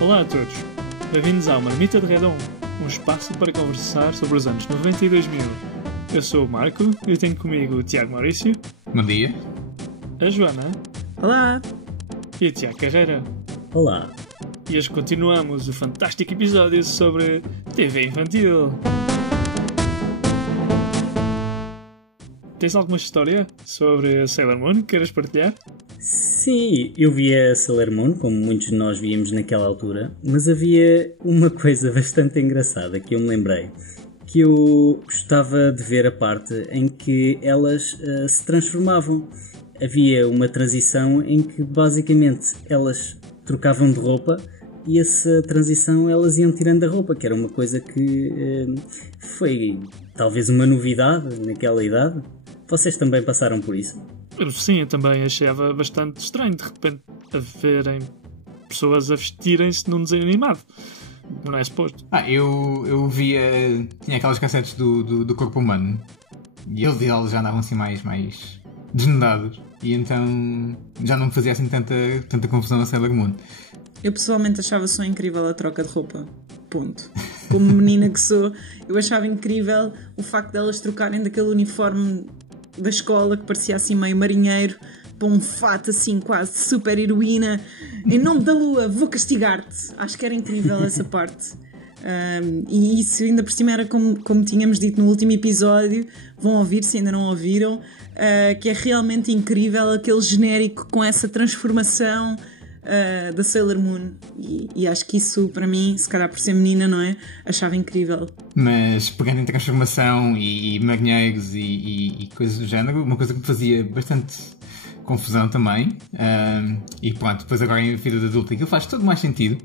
Olá a todos, bem-vindos ao Marmita de Redon, um espaço para conversar sobre os anos 90 e 2000. Eu sou o Marco e tenho comigo o Tiago Maurício. Bom dia. A Joana. Olá. E o Tiago Carreira. Olá. E hoje continuamos o fantástico episódio sobre TV infantil. Tens alguma história sobre a Sailor Moon que queiras partilhar? Sim, eu via Sailor Moon, como muitos de nós víamos naquela altura, mas havia uma coisa bastante engraçada que eu me lembrei, que eu gostava de ver a parte em que elas se transformavam. Havia uma transição em que basicamente elas trocavam de roupa e essa transição elas iam tirando a roupa, que era uma coisa que foi talvez uma novidade naquela idade. Vocês também passaram por isso? Sim, eu também achava bastante estranho de repente a verem pessoas a vestirem-se num desenho animado. Não é suposto. Eu via... Tinha aquelas cassetes do corpo humano e eles já andavam assim mais desnudados e então já não me fazia assim tanta confusão a Sailor Moon. Eu pessoalmente achava só incrível a troca de roupa. Ponto. Como menina que sou, eu achava incrível o facto de elas trocarem daquele uniforme da escola que parecia assim meio marinheiro para um fato assim quase super heroína. Em nome da lua, vou castigar-te. Acho que era incrível essa parte. E isso ainda por cima era como tínhamos dito no último episódio. Vão ouvir se ainda não ouviram, que é realmente incrível aquele genérico com essa transformação da Sailor Moon. E acho que isso para mim, se calhar por ser menina, não é? Achava incrível. Mas pegando em transformação e marinheiros e coisas do género, uma coisa que me fazia bastante confusão também, e pronto, depois agora em vida de adulto aquilo faz todo mais sentido,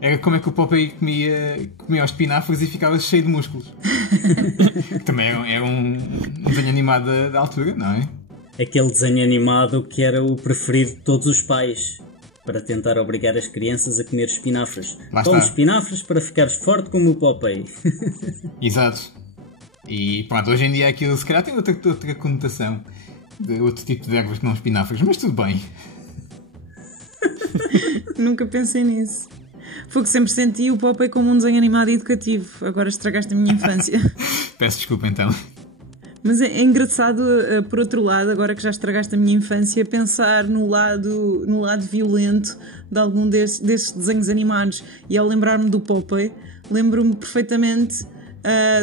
era como é que o Popeye comia os espinafres e ficava cheio de músculos. Também era um desenho animado da altura, não é? Aquele desenho animado que era o preferido de todos os pais, para tentar obrigar as crianças a comer espinafres. Come espinafres para ficares forte como o Popeye. Exato. E pronto, hoje em dia aquilo se calhar tem outra conotação, de outro tipo de ervas que não espinafres, mas tudo bem. Nunca pensei nisso. Foi que sempre senti o Popeye como um desenho animado educativo. Agora estragaste a minha infância. Peço desculpa então. Mas é engraçado, por outro lado, agora que já estragaste a minha infância, pensar no lado violento de algum desses desenhos animados. E ao lembrar-me do Popeye, lembro-me perfeitamente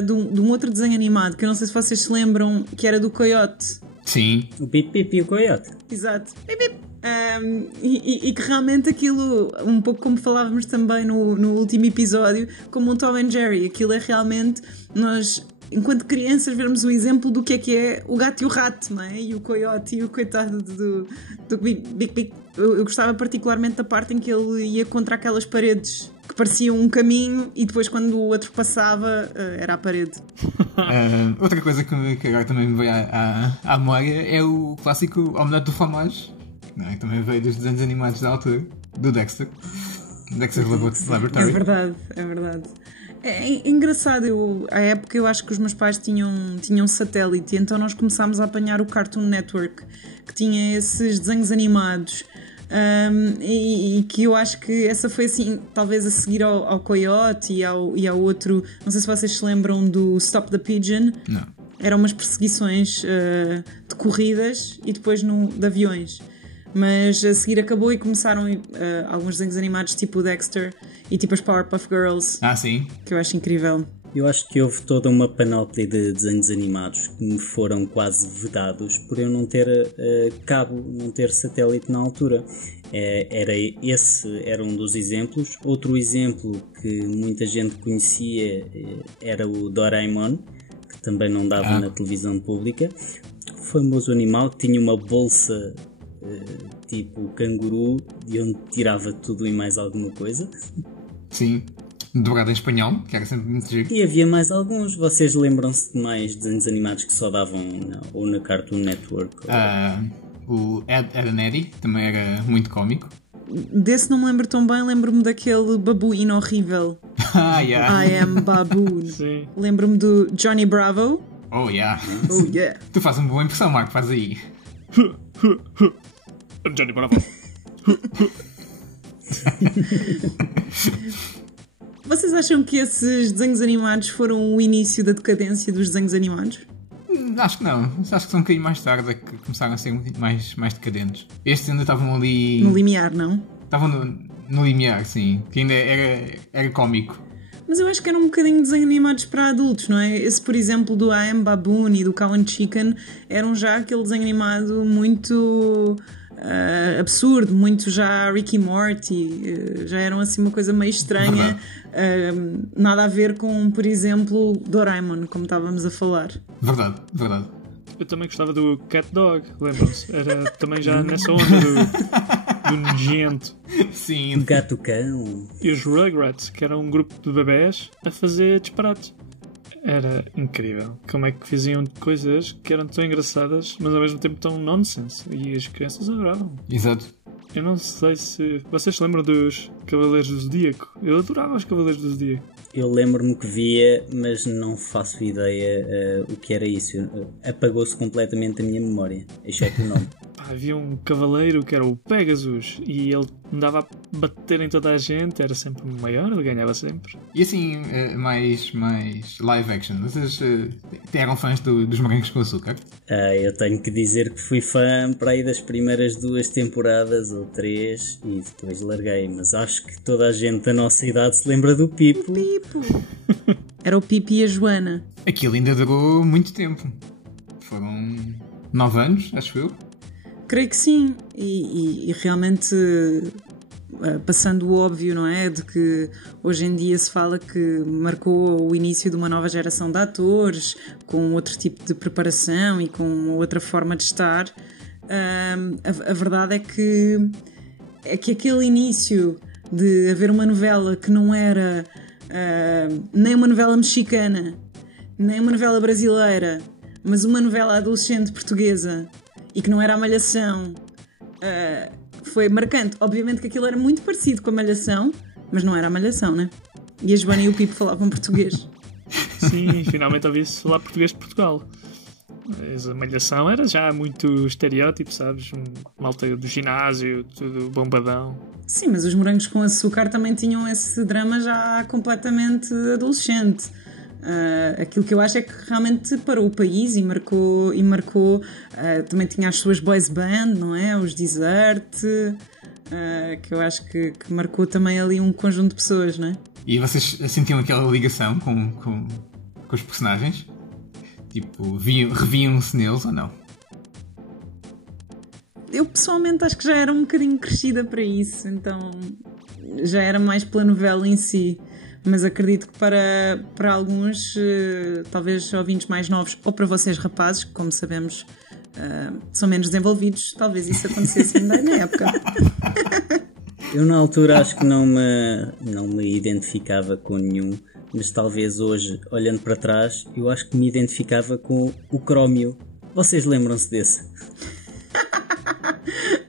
de um outro desenho animado, que eu não sei se vocês se lembram, que era do Coyote. Sim. O Pip Pip e o Coyote. Exato. Pip Pip. E que realmente aquilo, um pouco como falávamos também no último episódio, como um Tom and Jerry, aquilo é realmente nós, enquanto crianças, vermos o exemplo do que é o gato e o rato, não é? E o coiote e o coitado do Big Big. Eu gostava particularmente da parte em que ele ia contra aquelas paredes que pareciam um caminho e depois quando o outro passava era a parede. Outra coisa que agora também me veio à memória é o clássico Omelete do Fromage, não é? Que também veio dos desenhos animados da altura, do Dexter's Laboratory. É verdade. É engraçado, à época eu acho que os meus pais tinham satélite, então nós começámos a apanhar o Cartoon Network, que tinha esses desenhos animados, e que eu acho que essa foi assim, talvez a seguir ao Coyote e ao outro, não sei se vocês se lembram do Stop the Pigeon. Não. Eram umas perseguições de corridas e depois de aviões. Mas a seguir acabou e começaram alguns desenhos animados tipo o Dexter e tipo as Powerpuff Girls. Sim. Que eu acho incrível. Eu acho que houve toda uma panóplia de desenhos animados que me foram quase vedados por eu não ter cabo, não ter satélite na altura. Esse era um dos exemplos. Outro exemplo que muita gente conhecia era o Doraemon, que também não dava na televisão pública. O famoso animal que tinha uma bolsa tipo canguru, de onde tirava tudo e mais alguma coisa. Sim, dobrado em espanhol, que era sempre muito giro. E havia mais alguns. Vocês lembram-se de mais desenhos animados que só davam ou na Cartoon Network? O Ed, Edd n Eddy também era muito cómico. Desse não me lembro tão bem, lembro-me daquele babuíno horrível. Yeah. I am Baboon. Sim. Lembro-me do Johnny Bravo. Oh yeah. Oh yeah. Tu fazes uma boa impressão, Marco, faz aí. Johnny Bravo. Vocês acham que esses desenhos animados foram o início da decadência dos desenhos animados? Acho que não. Acho que são um bocadinho mais tarde é que começaram a ser mais decadentes. Estes ainda estavam ali... No limiar, não? Estavam no limiar, sim. Que ainda era cómico. Mas eu acho que eram um bocadinho desenhos animados para adultos, não é? Esse, por exemplo, do I Am Baboon e do Cow and Chicken eram já aquele desenho animado muito absurdo, muito já Rick e Morty, já eram assim uma coisa meio estranha, nada a ver com, por exemplo, Doraemon, como estávamos a falar. Verdade. Eu também gostava do Cat Dog, lembram-se? Era também já nessa onda do nojento. Sim. Gato-cão. E os Rugrats, que era um grupo de bebés a fazer disparates. Era incrível. Como é que faziam coisas que eram tão engraçadas, mas ao mesmo tempo tão nonsense. E as crianças adoravam. Exato. Eu não sei se... Vocês se lembram dos Cavaleiros do Zodíaco? Eu adorava os Cavaleiros do Zodíaco. Eu lembro-me que via, mas não faço ideia o que era isso. Apagou-se completamente a minha memória, exceto o nome. Havia um cavaleiro que era o Pegasus e ele andava a bater em toda a gente, era sempre o maior, ele ganhava sempre. E assim, mais live action. Vocês eram fãs dos Morangos com Açúcar? Eu tenho que dizer que fui fã para aí das primeiras 2 temporadas ou 3 e depois larguei. Mas acho que toda a gente da nossa idade se lembra do Pipo. Era o Pipo e a Joana. Aquilo ainda durou muito tempo. Foram 9 anos, acho eu. Creio que sim, e realmente passando o óbvio, não é? De que hoje em dia se fala que marcou o início de uma nova geração de atores, com outro tipo de preparação e com outra forma de estar. A verdade é que aquele início de haver uma novela que não era nem uma novela mexicana, nem uma novela brasileira, mas uma novela adolescente portuguesa, e que não era a Malhação, foi marcante. Obviamente que aquilo era muito parecido com a Malhação, mas não era a Malhação, né? E a Joana e o Pipo falavam português. Sim, finalmente ouvi-se falar português de Portugal. Mas a Malhação era já muito estereótipo, sabes? Malta do ginásio, tudo bombadão. Sim, mas os Morangos com Açúcar também tinham esse drama já completamente adolescente. Aquilo que eu acho é que realmente parou o país e marcou também tinha as suas boys band, não é? Os Desert, que eu acho que marcou também ali um conjunto de pessoas, não é? E vocês sentiam aquela ligação com os personagens? Tipo, reviam-se neles ou não? Eu pessoalmente acho que já era um bocadinho crescida para isso, então já era mais pela novela em si. Mas acredito que para alguns, talvez ouvintes mais novos, ou para vocês rapazes, que como sabemos são menos desenvolvidos, talvez isso acontecesse ainda na época. Eu na altura acho que não me identificava com nenhum, mas talvez hoje, olhando para trás, eu acho que me identificava com o Crómio. Vocês lembram-se desse?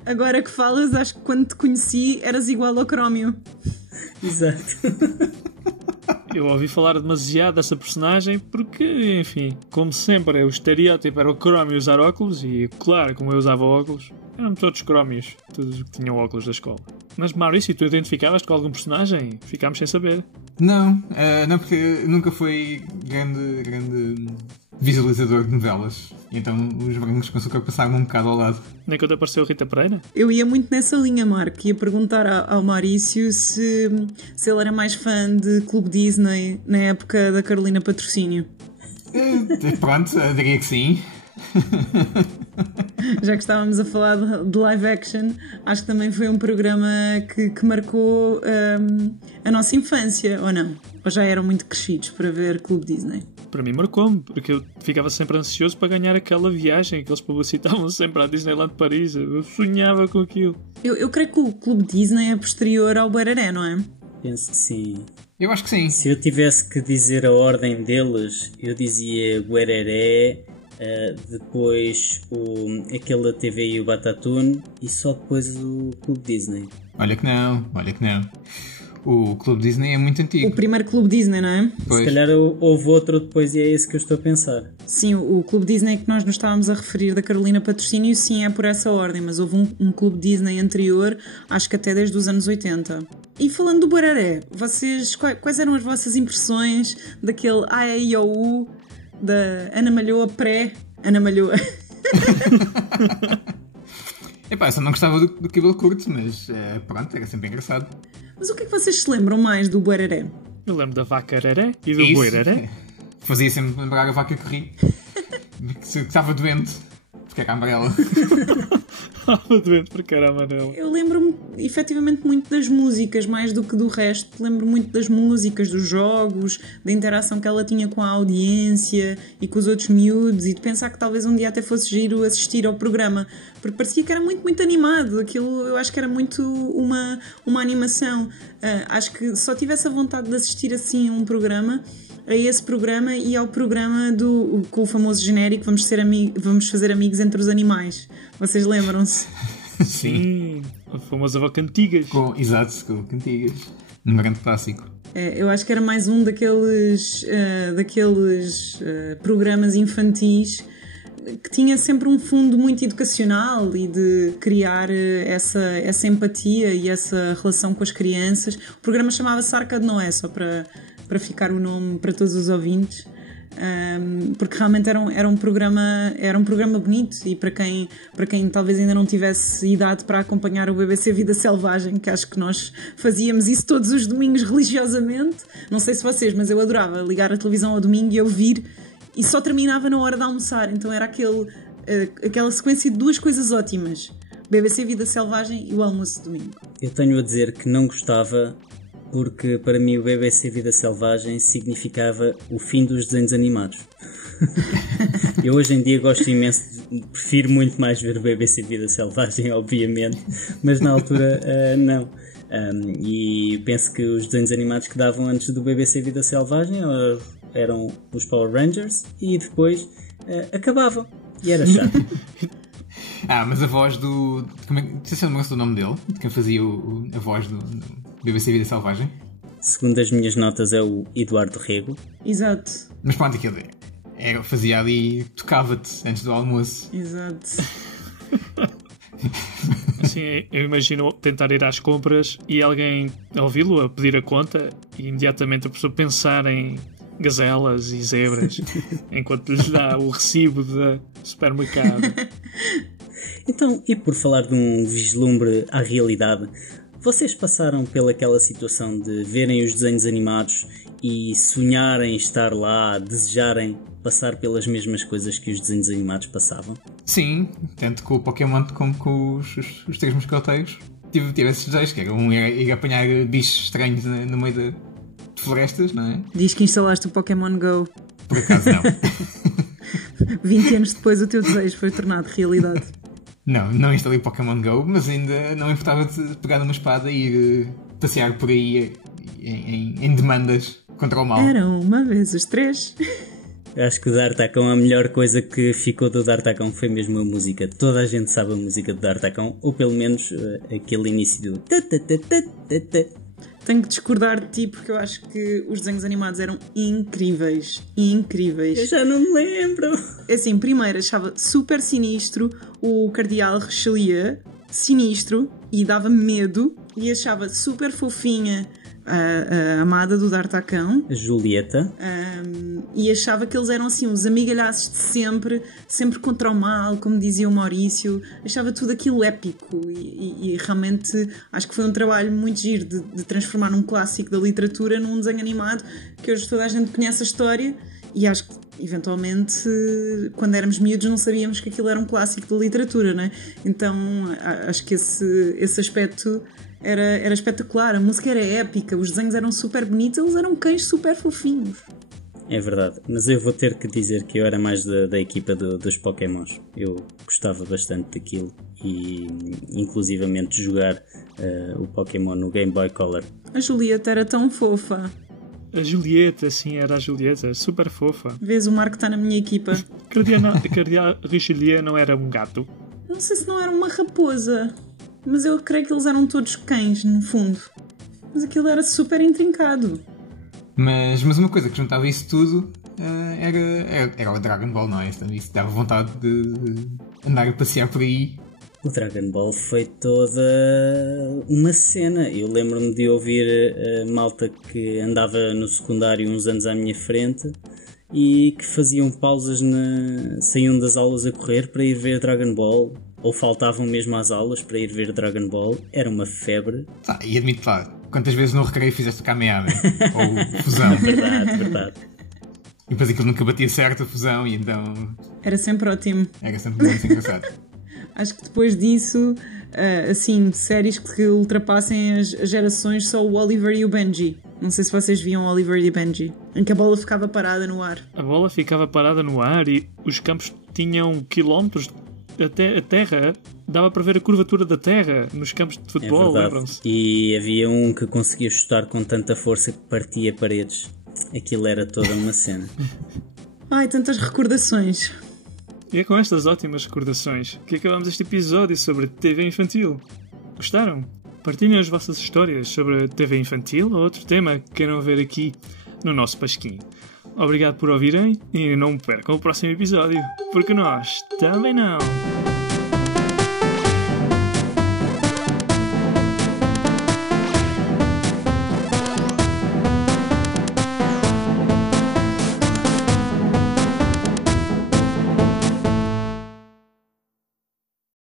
Agora que falas, acho que quando te conheci eras igual ao Crómio. Exato. Eu ouvi falar demasiado dessa personagem porque, enfim, como sempre, o estereótipo era o Crómio usar óculos e, claro, como eu usava óculos, eram todos crómios, todos que tinham óculos da escola. Mas, Maurício, tu identificavas com algum personagem? Ficámos sem saber. Não, porque nunca fui grande visualizador de novelas. Então os Morangos com Açúcar passaram um bocado ao lado. Nem quando apareceu a Rita Pereira? Eu ia muito nessa linha, Marco. Ia perguntar ao Maurício se ele era mais fã de Clube Disney na época da Carolina Patrocínio. Pronto, diria que sim. Já que estávamos a falar de live action, acho que também foi um programa que marcou a nossa infância, ou não? Ou já eram muito crescidos para ver Clube Disney? Para mim marcou-me, porque eu ficava sempre ansioso para ganhar aquela viagem que eles publicitavam sempre à Disneyland Paris. Eu sonhava com aquilo. Eu creio que o Clube Disney é posterior ao Beraré, não é? Penso que sim. Eu acho que sim. Se eu tivesse que dizer a ordem deles, eu dizia Guereré, depois aquele da TV e o Batatune e só depois o Clube Disney. Olha que não. O Clube Disney é muito antigo. O primeiro Clube Disney, não é? Pois. Se calhar houve outro depois e é esse que eu estou a pensar. Sim, o Clube Disney que nós nos estávamos a referir da Carolina Patrocínio, sim, é por essa ordem, mas houve um Clube Disney anterior, acho que até desde os anos 80. E falando do Bararé, quais eram as vossas impressões daquele AEIOU da Ana Malhoa pré-Ana Malhoa? Epá, eu só não gostava do cabelo curto, mas pronto, era sempre engraçado. Mas o que é que vocês se lembram mais do Bararé? Eu lembro da vaca araré e do boi araré. Fazia sempre lembrar a vaca que ri. Que estava doente, porque era amarela. Estava doente porque era amarelo. Eu lembro-me efetivamente muito das músicas, mais do que do resto. Lembro muito das músicas, dos jogos, da interação que ela tinha com a audiência e com os outros miúdos, e de pensar que talvez um dia até fosse giro assistir ao programa, porque parecia que era muito, muito animado. Aquilo eu acho que era muito uma animação. Acho que só tive essa vontade de assistir assim a esse programa e ao programa com o famoso genérico Vamos fazer amigos entre os animais. Vocês lembram-se? Sim, a famosa Avó Cantigas. Exato, com Cantigas. Um grande clássico. Eu acho que era mais um daqueles programas infantis que tinha sempre um fundo muito educacional e de criar essa empatia e essa relação com as crianças. O programa chamava-se Arca de Noé, só para ficar o nome para todos os ouvintes, porque realmente era um programa bonito, e para quem talvez ainda não tivesse idade para acompanhar o BBC Vida Selvagem, que acho que nós fazíamos isso todos os domingos religiosamente, não sei se vocês, mas eu adorava ligar a televisão ao domingo e ouvir, e só terminava na hora de almoçar, então era aquela sequência de duas coisas ótimas: BBC Vida Selvagem e o almoço de domingo. Eu tenho a dizer que não gostava, porque para mim o BBC Vida Selvagem significava o fim dos desenhos animados. Eu hoje em dia gosto imenso, prefiro muito mais ver o BBC Vida Selvagem, obviamente, mas na altura não. E penso que os desenhos animados que davam antes do BBC Vida Selvagem eram os Power Rangers, e depois acabavam, e era chato. Mas a voz do... Não sei se eu lembro do nome dele, de quem fazia a voz do BBC Vida Selvagem. Segundo as minhas notas é o Eduardo Rego. Exato. Mas pronto, aquilo fazia ali, tocava-te antes do almoço. Exato. Assim, eu imagino tentar ir às compras e alguém ouvi-lo a pedir a conta e imediatamente a pessoa pensar em gazelas e zebras enquanto lhes dá o recibo do supermercado. Então, e por falar de um vislumbre à realidade, vocês passaram pelaquela situação de verem os desenhos animados e sonharem estar lá, desejarem passar pelas mesmas coisas que os desenhos animados passavam? Sim, tanto com o Pokémon como com os Três Mosqueteiros. Tive esses desejos, que era ir apanhar bichos estranhos no meio de florestas, não é? Diz que instalaste o Pokémon Go. Por acaso não. 20 anos depois o teu desejo foi tornado realidade. Não instalei o Pokémon Go, mas ainda não importava de pegar numa espada e ir passear por aí em demandas contra o mal. Eram uma vez os três. Acho que o D'Artacão, a melhor coisa que ficou do D'Artacão foi mesmo a música. Toda a gente sabe a música do D'Artacão, ou pelo menos aquele início do... Tenho que discordar de ti, porque eu acho que os desenhos animados eram incríveis. Incríveis. Eu já não me lembro. Assim, primeiro achava super sinistro o Cardeal Richelieu. Sinistro. E dava medo. E achava super fofinha a amada do D'Artacão, a Julieta, e achava que eles eram assim os amigalhaços de sempre contra o mal, como dizia o Maurício. Achava tudo aquilo épico, e realmente acho que foi um trabalho muito giro de transformar um clássico da literatura num desenho animado que hoje toda a gente conhece a história. E acho que, eventualmente, quando éramos miúdos não sabíamos que aquilo era um clássico da literatura, não é? Então acho que esse aspecto era espetacular. A música era épica, os desenhos eram super bonitos, eles eram cães super fofinhos. É verdade, mas eu vou ter que dizer que eu era mais da equipa dos Pokémons. Eu gostava bastante daquilo e inclusivamente jogar o Pokémon no Game Boy Color. A Julieta era tão fofa. A Julieta, sim, era a Julieta, super fofa. Vês, o Marco está na minha equipa. Cardeal Richelieu não era um gato? Não sei se não era uma raposa, mas eu creio que eles eram todos cães, no fundo. Mas aquilo era super intrincado. Mas uma coisa que juntava isso tudo era o Dragon Ball, não é? Isso dava vontade de andar a passear por aí. O Dragon Ball foi toda uma cena. Eu lembro-me de ouvir a malta que andava no secundário uns anos à minha frente e que faziam pausas, saíam das aulas a correr para ir ver Dragon Ball, ou faltavam mesmo às aulas para ir ver Dragon Ball. Era uma febre. E admito lá, quantas vezes no recreio fizeste Kamehameha? Ou fusão? Verdade. E depois aquilo nunca batia certo a fusão e então... Era sempre ótimo. Era sempre muito engraçado. Acho que depois disso, assim, séries que ultrapassem as gerações, só o Oliver e o Benji. Não sei se vocês viam Oliver e Benji, em que a bola ficava parada no ar. A bola ficava parada no ar e os campos tinham quilómetros até a terra. Dava para ver a curvatura da terra nos campos de futebol, lembram-se? E havia um que conseguia chutar com tanta força que partia paredes. Aquilo era toda uma cena. Ai, tantas recordações. E é com estas ótimas recordações que acabamos este episódio sobre TV infantil. Gostaram? Partilhem as vossas histórias sobre TV infantil ou outro tema que queiram ver aqui no nosso Pasquim. Obrigado por ouvirem e não percam o próximo episódio, porque nós também não.